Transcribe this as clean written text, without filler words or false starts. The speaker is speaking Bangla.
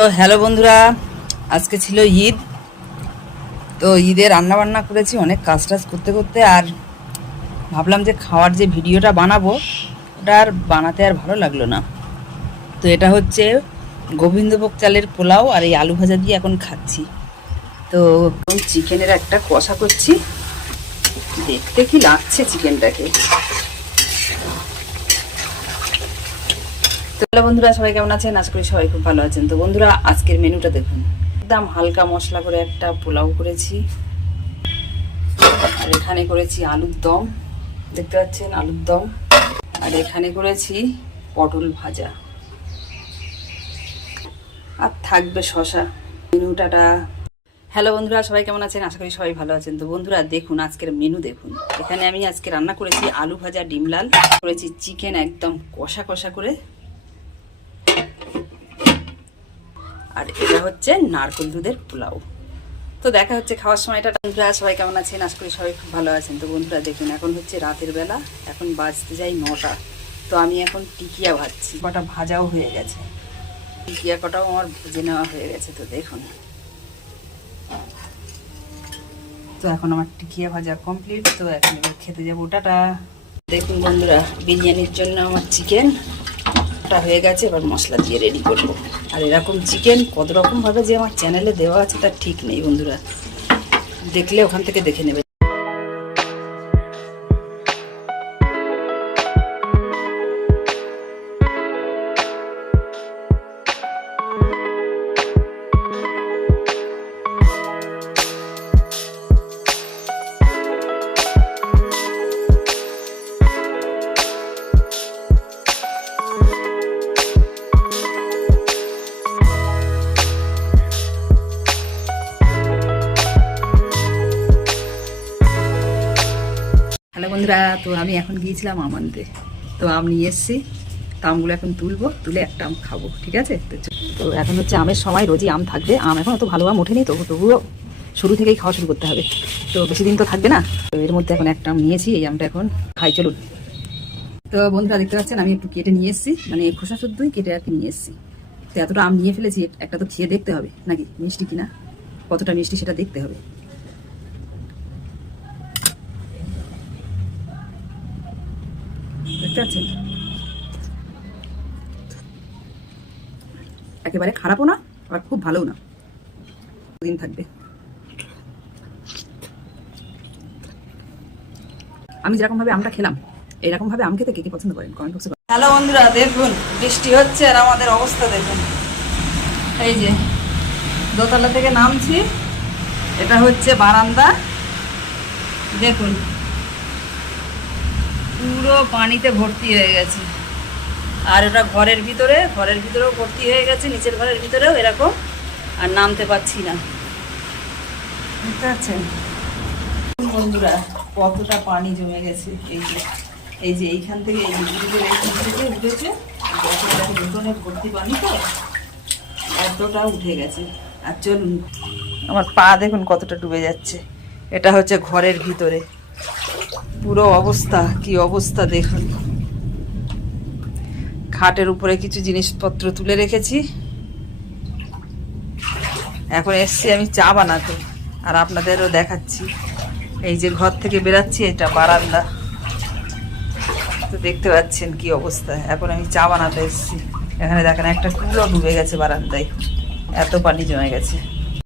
তো হ্যালো বন্ধুরা, আজকে ছিল ঈদ। তো ঈদে রান্না বান্না করেছি অনেক কাজ টাজ করতে করতে, আর ভাবলাম যে খাওয়ার যে ভিডিওটা বানাবো ওটা আর বানাতে আর ভালো লাগলো না। তো এটা হচ্ছে গোবিন্দভোগ চালের পোলাও, আর এই আলু ভাজা দিয়ে এখন খাচ্ছি। তো চিকেনের একটা কষা করছি, দেখতে কি লাগছে চিকেনটাকে। তো হ্যালো বন্ধুরা, সবাই কেমন আছেন? আশা করি সবাই খুব ভালো আছেন। তো বন্ধুরা, আজকের মেনুটা দেখুন। একদম হালকা মশলা করে একটা পোলাও করেছি, আর এখানে করেছি আলুর দম, দেখতে পাচ্ছেন আলুর দম, আর এখানে করেছি পটল ভাজা, আর থাকবে শশা। মেনুটা হ্যালো বন্ধুরা, সবাই কেমন আছেন? আশা করি সবাই ভালো আছেন। তো বন্ধুরা দেখুন আজকের মেনু দেখুন। এখানে আমি আজকে রান্না করেছি আলু ভাজা, ডিম লাল করেছি, চিকেন একদম কষা কষা করে, আর এটা হচ্ছে নারকেল দুধের পোলাও। তো দেখা হচ্ছে খাওয়ার সময়টা। বন্ধুরা সবাই কেমন আছেন? আশা করি সবাই খুব ভালো আছেন। তো বন্ধুরা দেখুন, এখন হচ্ছে রাতের বেলা, এখন বাজতে যাই 9টা। তো আমি এখন টিকিয়া ভাজছি, কটা ভাজাও হয়ে গেছে, টিকিয়া কটাও আমার ভেজে নেওয়া হয়ে গেছে। তো দেখুন, তো এখন আমার টিকিয়া ভাজা কমপ্লিট। তো এখন এবার খেতে যাবো। টাটা। দেখুন বন্ধুরা, বিরিয়ানির জন্য আমার চিকেনটা হয়ে গেছে, এবার মশলা দিয়ে রেডি করবো। আর এরকম চিকেন কত রকমভাবে যে আমার চ্যানেলে দেওয়া আছে তার ঠিক নেই বন্ধুরা, দেখলে ওখান থেকে দেখে নেবে। হ্যালো বন্ধুরা, তো আমি এখন গিয়েছিলাম আম আনতে। তো আম নিয়ে এসেছি, তো আমগুলো এখন তুলবো, তুলে একটা আম খাবো, ঠিক আছে? তো এখন হচ্ছে আমের সময়, রোজই আম থাকবে। আম এখন অত ভালো আম ওঠেনি, তবুও শুরু থেকেই খাওয়া শুরু করতে হবে। তো বেশি দিন তো থাকবে না। তো এর মধ্যে এখন একটা আম নিয়েছি, এই আমটা এখন খাই, চলুন। তো বন্ধুরা দেখতে পাচ্ছেন আমি একটু কেটে নিয়ে এসেছি, মানে খোসা শুদ্ধই কেটে আর কি নিয়ে এসেছি। তো এতটা আম নিয়ে ফেলেছি, একটা তো খেয়ে দেখতে হবে নাকি মিষ্টি কিনা, কতটা মিষ্টি সেটা দেখতে হবে। দেখতে পাচ্ছেন, একেবারে খারাপও না আবার খুব ভালোও না, দিন থাকবে। আমি যেরকম ভাবে আমটা খেলাম, এরকম ভাবে আম খেতে কে কে পছন্দ করেন কমেন্ট বক্সে। হ্যালো বন্ধুরা দেখুন, বৃষ্টি হচ্ছে আর আমাদের অবস্থা দেখুন। এই যে দোতলা থেকে নামছি, এটা হচ্ছে বারান্দা, দেখুন পুরো পানিতে ভর্তি হয়ে গেছে। আর ওটা ঘরের ভিতরেও ভর্তি হয়ে গেছে, নিচের ঘরের ভিতরেও এরকম, আর নামতে পারছি না, বুঝতে পারছেন বন্ধুরা কতটা পানি জমে গেছে। এই যে এইখান থেকে, এই যে এইখান থেকে উঠেছে, উঠোনে ভর্তি পানি, তো এতটা উঠে গেছে। আর চলুন, আমার পা দেখুন কতটা ডুবে যাচ্ছে। এটা হচ্ছে ঘরের ভিতরে, পুরো অবস্থা কি অবস্থা দেখুন। খাটের উপরে কিছু জিনিসপত্র তুলে রেখেছি, এখন এসছি আমি চা বানাতে, আর আপনাদেরও দেখাচ্ছি। এই যে ঘর থেকে বেরাচ্ছি, এটা বারান্দা, তো দেখতে পাচ্ছেন কি অবস্থা। এখন আমি চা বানাতে এসছি, এখানে দেখেন একটা টুলও ডুবে গেছে বারান্দায়, এত পানি জমে গেছে।